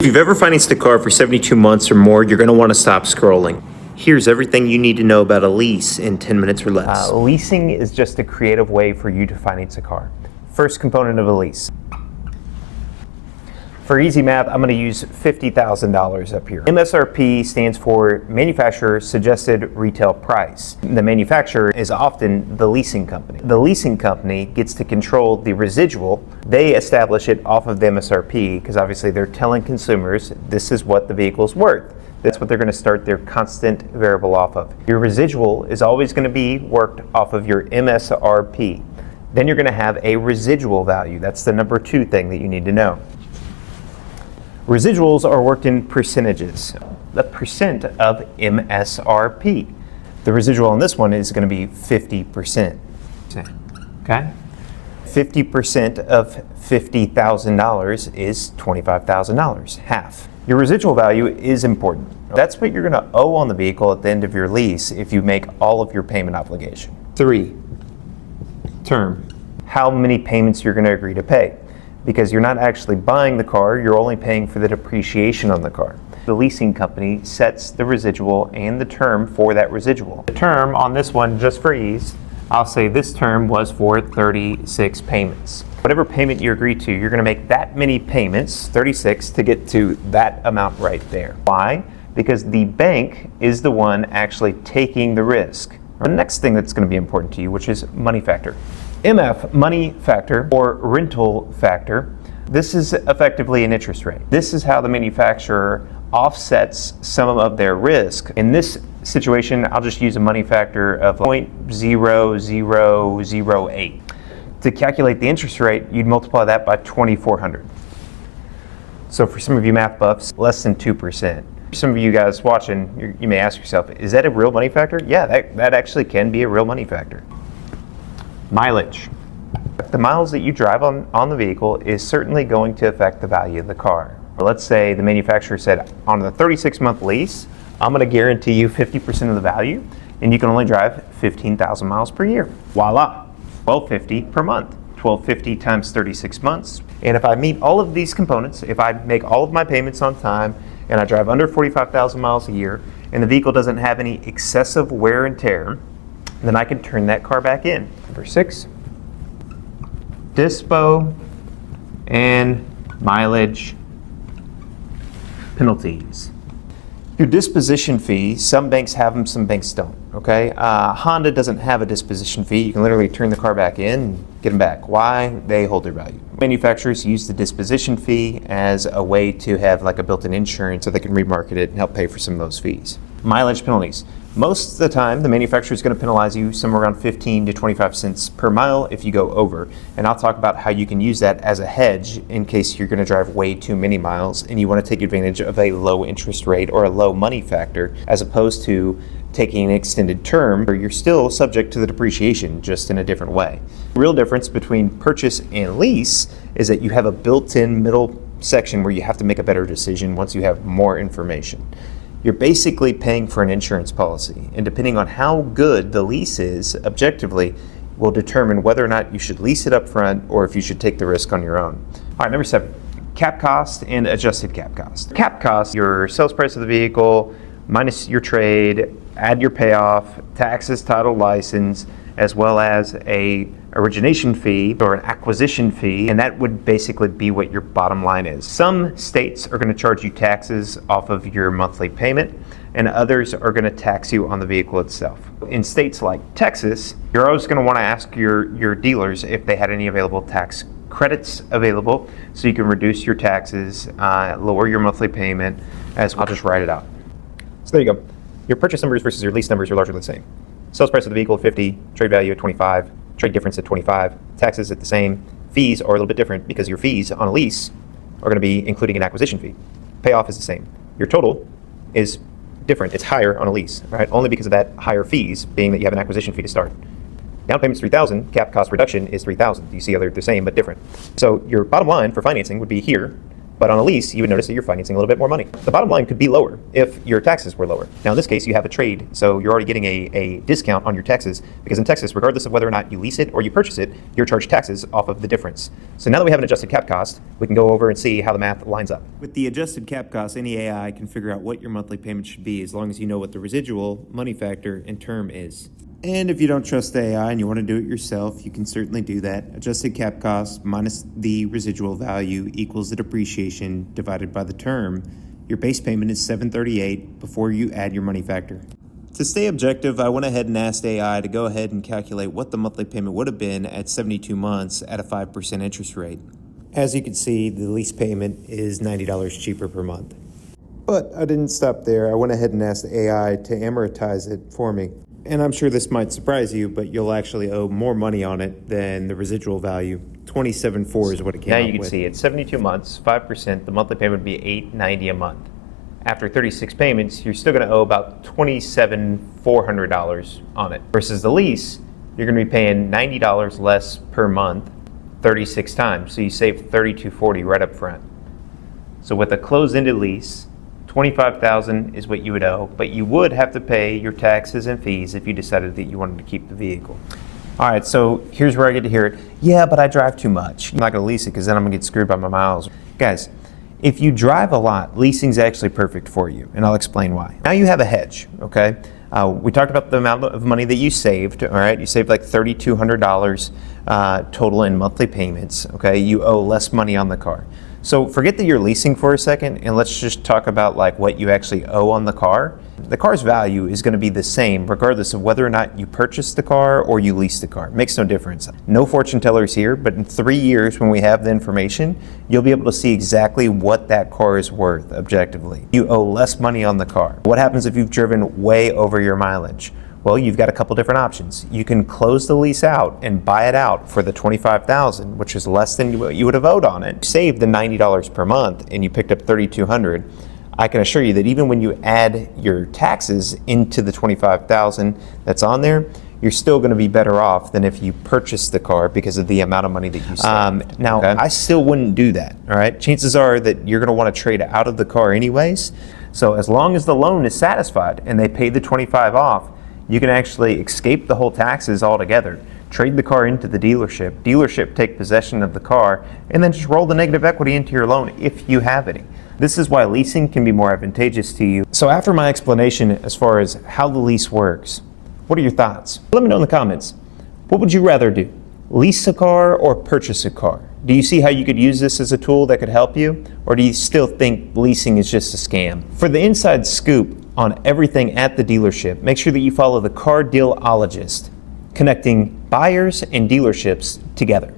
If you've ever financed a car for 72 months or more, you're going to want to stop scrolling. Here's everything you need to know about a lease in 10 minutes or less. Leasing is just a creative way for you to finance a car. First component of a lease. For easy math, I'm going to use $50,000 up here. MSRP stands for Manufacturer Suggested Retail Price. The manufacturer is often the leasing company. The leasing company gets to control the residual. They establish it off of the MSRP because obviously they're telling consumers this is what the vehicle's worth. That's what they're going to start their constant variable off of. Your residual is always going to be worked off of your MSRP. Then you're going to have a residual value. That's the number two thing that you need to know. Residuals are worked in percentages, the percent of MSRP. The residual on this one is going to be 50%. Okay? 50% of $50,000 is $25,000, half. Your residual value is important. That's what you're going to owe on the vehicle at the end of your lease if you make all of your payment obligation. 3, term. How many payments you're going to agree to pay. Because you're not actually buying the car, you're only paying for the depreciation on the car. The leasing company sets the residual and the term for that residual. The term on this one, just for ease, I'll say this term was for 36 payments. Whatever payment you agree to, you're going to make that many payments, 36, to get to that amount right there. Why? Because the bank is the one actually taking the risk. The next thing that's going to be important to you, which is money factor. MF, money factor, or rental factor, this is effectively an interest rate. This is how the manufacturer offsets some of their risk. In this situation, I'll just use a money factor of 0.0008. To calculate the interest rate, you'd multiply that by 2,400. So for some of you math buffs, less than 2%. Some of you guys watching, you may ask yourself, is that a real money factor? Yeah, that actually can be a real money factor. Mileage. The miles that you drive on the vehicle is certainly going to affect the value of the car. Let's say the manufacturer said, on the 36-month lease, I'm going to guarantee you 50% of the value, and you can only drive 15,000 miles per year. Voila, $1,250 per month. $1,250 times 36 months. And if I meet all of these components, if I make all of my payments on time, and I drive under 45,000 miles a year, and the vehicle doesn't have any excessive wear and tear, then I can turn that car back in. Number 6, dispo and mileage penalties. Your disposition fee, some banks have them, some banks don't, okay? Honda doesn't have a disposition fee. You can literally turn the car back in and get them back. Why? They hold their value. Manufacturers use the disposition fee as a way to have like a built-in insurance so they can remarket it and help pay for some of those fees. Mileage penalties. Most of the time, the manufacturer is going to penalize you somewhere around 15 to 25 cents per mile if you go over. And I'll talk about how you can use that as a hedge in case you're going to drive way too many miles and you want to take advantage of a low interest rate or a low money factor, as opposed to taking an extended term where you're still subject to the depreciation, just in a different way. The real difference between purchase and lease is that you have a built-in middle section where you have to make a better decision once you have more information. You're basically paying for an insurance policy, and depending on how good the lease is, objectively, will determine whether or not you should lease it up front or if you should take the risk on your own. All right, number 7, cap cost and adjusted cap cost. Cap cost, your sales price of the vehicle, minus your trade, add your payoff, taxes, title, license, as well as a origination fee or an acquisition fee, and that would basically be what your bottom line is. Some states are going to charge you taxes off of your monthly payment, and others are going to tax you on the vehicle itself. In states like Texas, you're always going to want to ask your dealers if they had any available tax credits available so you can reduce your taxes, lower your monthly payment, as I'll just write it out. So there you go. Your purchase numbers versus your lease numbers are largely the same. Sales price of the vehicle at 50, trade value at 25, trade difference at 25, taxes at the same. Fees are a little bit different because your fees on a lease are going to be including an acquisition fee. Payoff is the same. Your total is different. It's higher on a lease, right? Only because of that higher fees, being that you have an acquisition fee to start. Down payment's $3,000, cap cost reduction is $3,000. You see how they're the same but different. So your bottom line for financing would be here. But on a lease, you would notice that you're financing a little bit more money. The bottom line could be lower if your taxes were lower. Now, in this case, you have a trade, so you're already getting a discount on your taxes, because in Texas, regardless of whether or not you lease it or you purchase it, you're charged taxes off of the difference. So now that we have an adjusted cap cost, we can go over and see how the math lines up. With the adjusted cap cost, any AI can figure out what your monthly payment should be as long as you know what the residual, money factor, and term is. And if you don't trust the AI and you want to do it yourself, you can certainly do that. Adjusted cap cost minus the residual value equals the depreciation divided by the term. Your base payment is $738 before you add your money factor. To stay objective, I went ahead and asked AI to go ahead and calculate what the monthly payment would have been at 72 months at a 5% interest rate. As you can see, the lease payment is $90 cheaper per month. But I didn't stop there. I went ahead and asked the AI to amortize it for me. And I'm sure this might surprise you, but you'll actually owe more money on it than the residual value. $27,400 is what it came Now up you can with. see it's 72 months, 5%, the monthly payment would be $890 a month. After 36 payments, you're still going to owe about $27,400 on it. Versus the lease, you're going to be paying $90 less per month, 36 times. So you save $32.40 right up front. So with a closed-ended lease, $25,000 is what you would owe, but you would have to pay your taxes and fees if you decided that you wanted to keep the vehicle. All right, so here's where I get to hear it. Yeah, but I drive too much. I'm not going to lease it because then I'm going to get screwed by my miles. Guys, if you drive a lot, leasing's actually perfect for you, and I'll explain why. Now you have a hedge, okay? We talked about the amount of money that you saved, all right? You saved like $3,200 total in monthly payments, okay? You owe less money on the car. So forget that you're leasing for a second, and let's just talk about like what you actually owe on the car. The car's value is going to be the same regardless of whether or not you purchase the car or you lease the car. It makes no difference. No fortune tellers here, but in 3 years when we have the information, you'll be able to see exactly what that car is worth objectively. You owe less money on the car. What happens if you've driven way over your mileage? Well, you've got a couple different options. You can close the lease out and buy it out for the $25,000, which is less than what you would have owed on it. Save the $90 per month and you picked up $3,200. I can assure you that even when you add your taxes into the $25,000 that's on there, you're still going to be better off than if you purchased the car because of the amount of money that you saved. Now, okay? I still wouldn't do that, all right? Chances are that you're going to want to trade out of the car anyways. So as long as the loan is satisfied and they pay the $25,000 off, you can actually escape the whole taxes altogether. Trade the car into the dealership take possession of the car, and then just roll the negative equity into your loan if you have any. This is why leasing can be more advantageous to you. So after my explanation as far as how the lease works, what are your thoughts? Let me know in the comments. What would you rather do? Lease a car or purchase a car? Do you see how you could use this as a tool that could help you? Or do you still think leasing is just a scam? For the inside scoop on everything at the dealership, make sure that you follow the Car Dealologist, connecting buyers and dealerships together.